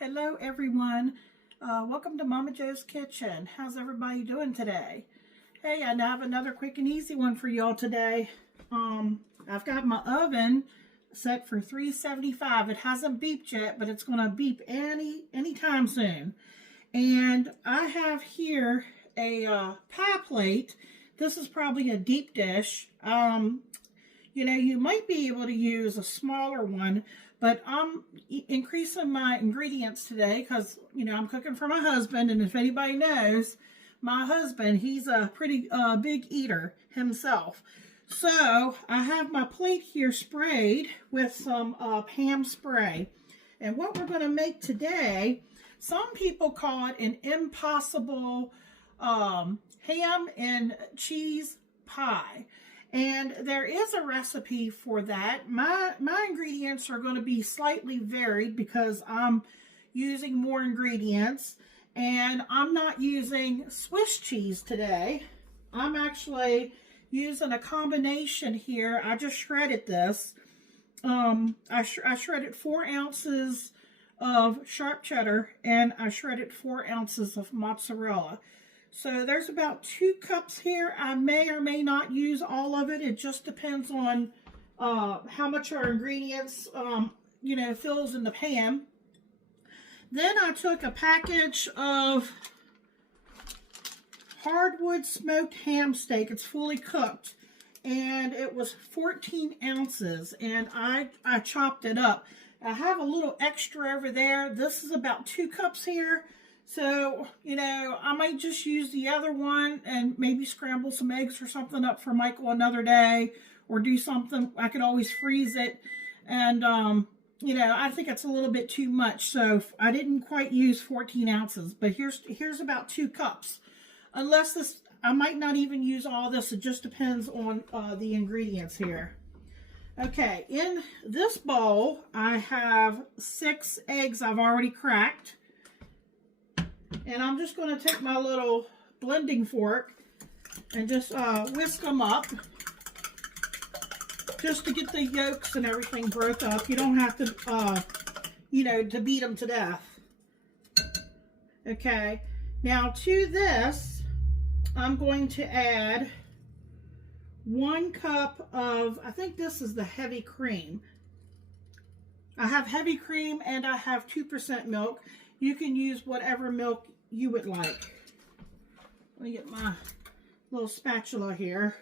Hello everyone. Welcome to Momma Jo's Kitchen. How's everybody doing today? Hey, I have another quick and easy one for y'all today. I've got my oven set for 375. It hasn't beeped yet, but it's going to beep anytime soon. And I have here a pie plate. This is probably a deep dish. You might be able to use a smaller one, but I'm increasing my ingredients today because, I'm cooking for my husband. And if anybody knows, my husband, he's a pretty big eater himself. So I have my plate here sprayed with some ham spray. And what we're going to make today, some people call it an impossible ham and cheese pie. And there is a recipe for that. My ingredients are going to be slightly varied because I'm using more ingredients. And I'm not using Swiss cheese today. I'm actually using a combination here. I just shredded this. I shredded 4 ounces of sharp cheddar and I shredded 4 ounces of mozzarella. So there's about 2 cups here. I may or may not use all of it. It just depends on how much our ingredients, fills in the pan. Then I took a package of hardwood smoked ham steak. It's fully cooked. And it was 14 ounces. And I chopped it up. I have a little extra over there. This is about 2 cups here. So, I might just use the other one and maybe scramble some eggs or something up for Michael another day or do something. I could always freeze it. And, I think it's a little bit too much. So I didn't quite use 14 ounces, but here's about 2 cups. Unless this, I might not even use all this. It just depends on the ingredients here. Okay, in this bowl, I have 6 eggs I've already cracked. And I'm just going to take my little blending fork and just whisk them up. Just to get the yolks and everything broke up. You don't have to, to beat them to death. Okay. Now to this, I'm going to add 1 cup of, I think this is the heavy cream. I have heavy cream and I have 2% milk. You can use whatever milk you would like. Let me get my little spatula here.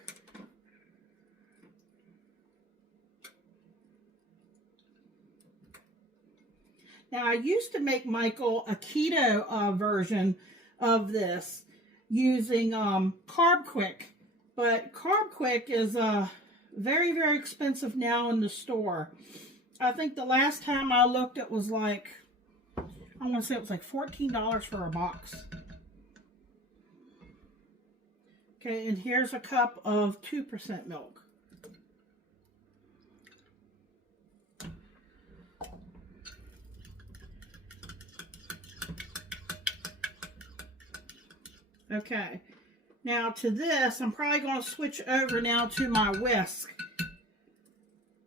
Now, I used to make Michael a keto version of this using Carb Quick, but Carb Quick is very, very expensive now in the store. I think the last time I looked, it was like, I want to say it was like $14 for a box. Okay, and here's a cup of 2% milk. Okay, now to this, I'm probably going to switch over now to my whisk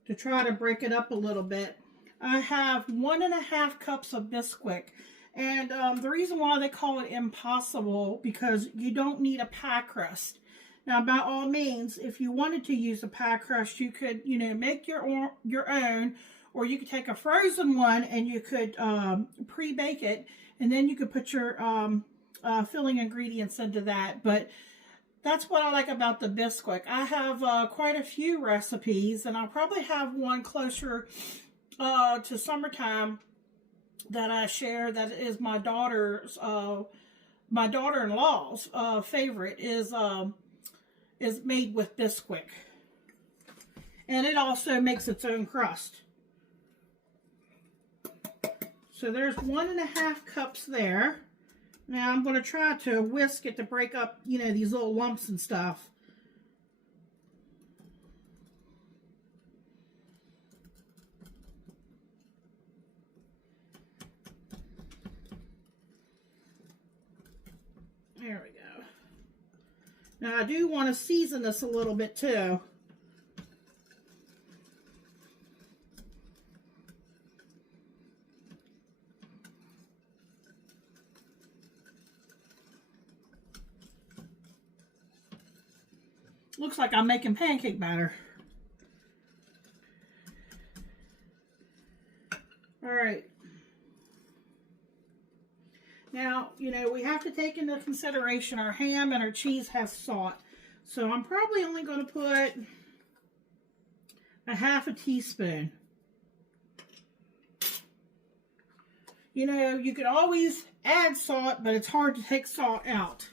to try to break it up a little bit. I have 1.5 cups of Bisquick. And the reason why they call it impossible, because you don't need a pie crust. Now, by all means, if you wanted to use a pie crust, you could, make your own, or you could take a frozen one and you could pre-bake it, and then you could put your filling ingredients into that. But that's what I like about the Bisquick. I have quite a few recipes, and I'll probably have one closer to summertime that I share. That is my daughter's, my daughter-in-law's favorite is made with Bisquick, and it also makes its own crust. So there's 1.5 cups there. Now I'm going to try to whisk it to break up, these little lumps and stuff. There we go. Now I do want to season this a little bit too. Looks like I'm making pancake batter. All right. Now, you know, we have to take into consideration our ham and our cheese has salt. So I'm probably only going to put a half a teaspoon. You know, you could always add salt, but it's hard to take salt out.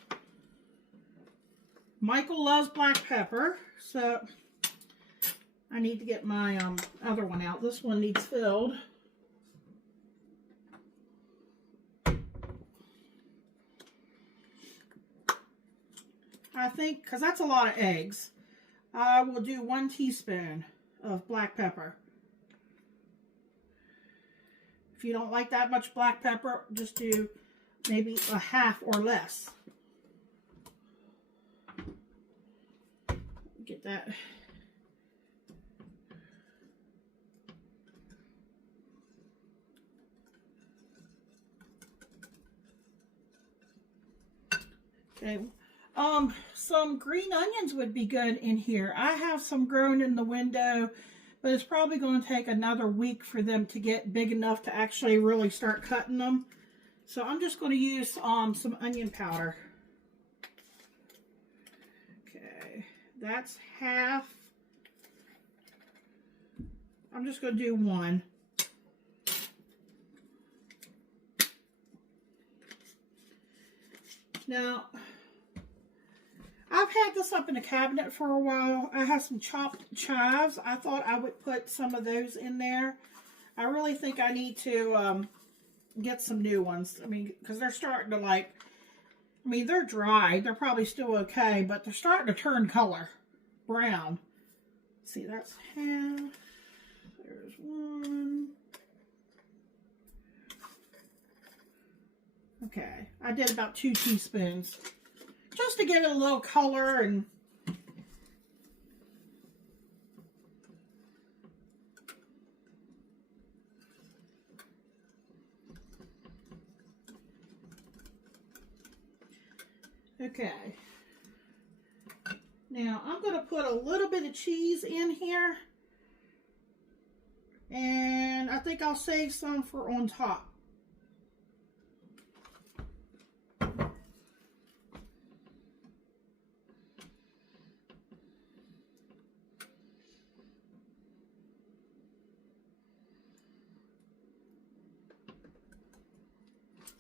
Michael loves black pepper, so I need to get my other one out. This one needs filled. I think, because that's a lot of eggs, I will do 1 teaspoon of black pepper. If you don't like that much black pepper, just do maybe a half or less. Get that. Okay. Some green onions would be good in here. I have some grown in the window, but it's probably going to take another week for them to get big enough to actually really start cutting them. So I'm just going to use some onion powder. Okay, that's half. I'm just going to do 1. Now, I've had this up in the cabinet for a while. I have some chopped chives. I thought I would put some of those in there. I really think I need to get some new ones. I mean, because they're starting to like, I mean, they're dry. They're probably still okay, but they're starting to turn color. Brown. Let's see, that's half. There's 1. Okay, I did about 2 teaspoons. Just to give it a little color and okay. Now I'm going to put a little bit of cheese in here, and I think I'll save some for on top.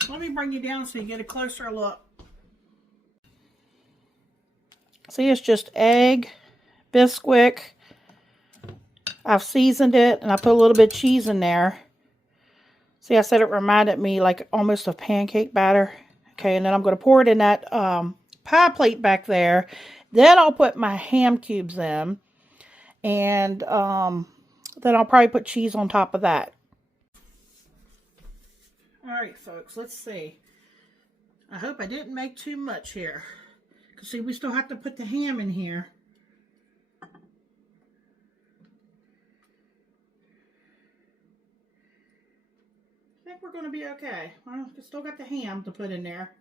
Let me bring you down so you get a closer look. See, it's just egg, Bisquick. I've seasoned it, and I put a little bit of cheese in there. See, I said it reminded me like almost of pancake batter. Okay, and then I'm going to pour it in that pie plate back there. Then I'll put my ham cubes in, and then I'll probably put cheese on top of that. All right, folks, let's see. I hope I didn't make too much here. Because, see, we still have to put the ham in here. I think we're going to be okay. Well, we still got the ham to put in there.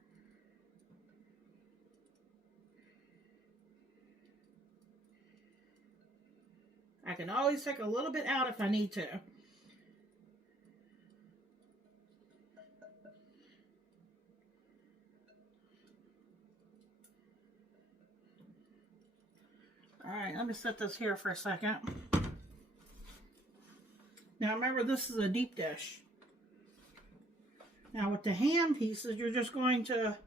I can always take a little bit out if I need to. Alright, let me set this here for a second. Now remember, this is a deep dish. Now with the ham pieces, you're just going to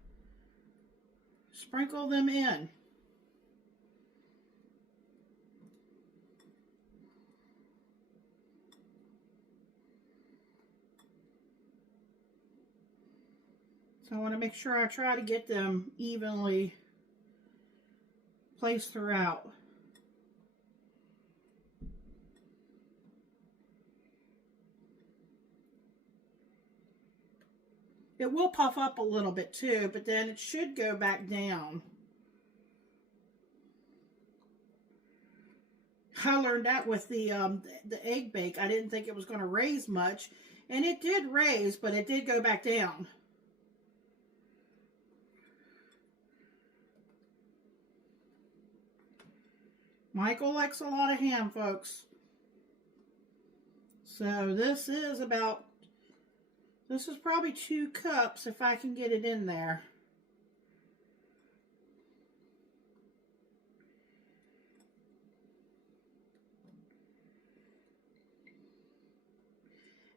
sprinkle them in. So I want to make sure I try to get them evenly placed throughout. It will puff up a little bit too, but then it should go back down. I learned that with the egg bake. I didn't think it was going to raise much, and it did raise, but it did go back down. Michael likes a lot of ham, folks. So this is probably 2 cups if I can get it in there.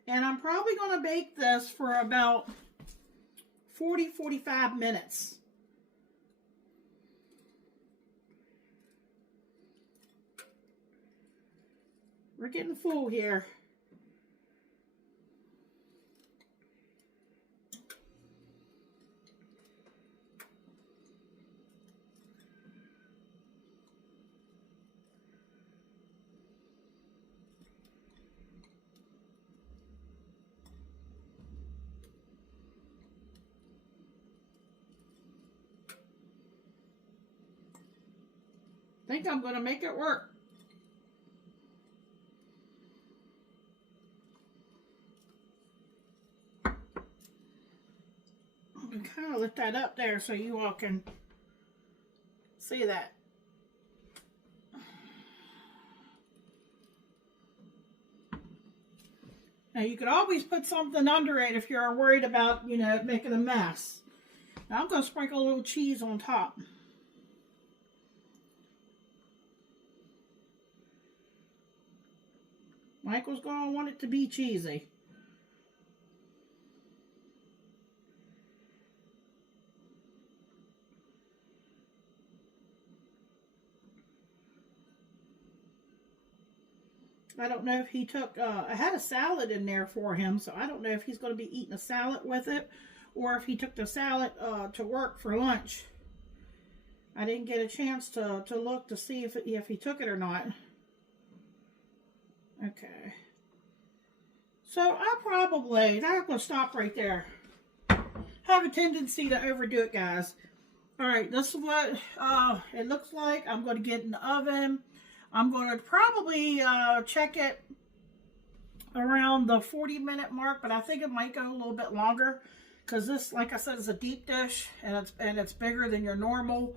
And I'm probably going to bake this for about 40-45 minutes. We're getting full here. I think I'm going to make it work. I'm going to kind of lift that up there so you all can see that. Now you could always put something under it if you're worried about, you know, making a mess. Now I'm going to sprinkle a little cheese on top. Michael's going to want it to be cheesy. I don't know if he took, I had a salad in there for him, so I don't know if he's going to be eating a salad with it or if he took the salad to work for lunch. I didn't get a chance to look to see if he took it or not. Okay. So I'm going to stop right there. Have a tendency to overdo it, guys. All right, this is what it looks like. I'm going to get in the oven. I'm going to probably check it around the 40-minute mark, but I think it might go a little bit longer because this, like I said, is a deep dish and it's bigger than your normal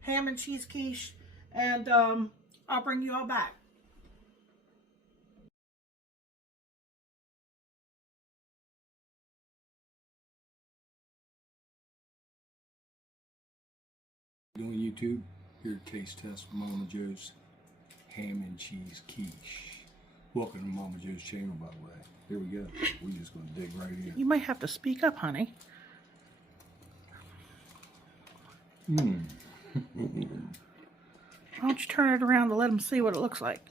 ham and cheese quiche. And I'll bring you all back. On YouTube, here to taste test Momma Jo's ham and cheese quiche. Welcome to Momma Jo's channel, by the way. Here we go. We're just going to dig right in. You might have to speak up, honey. Mmm. Why don't you turn it around to let them see what it looks like?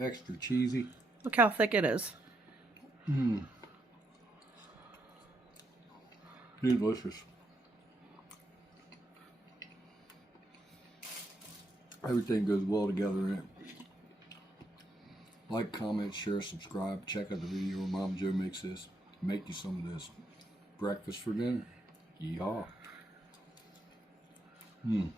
Extra cheesy. Look how thick it is. Mmm. Delicious. Everything goes well together in it. Like, comment, share, subscribe. Check out the video where Momma Jo makes this. Make you some of this. Breakfast for dinner. Yeehaw. Mmm.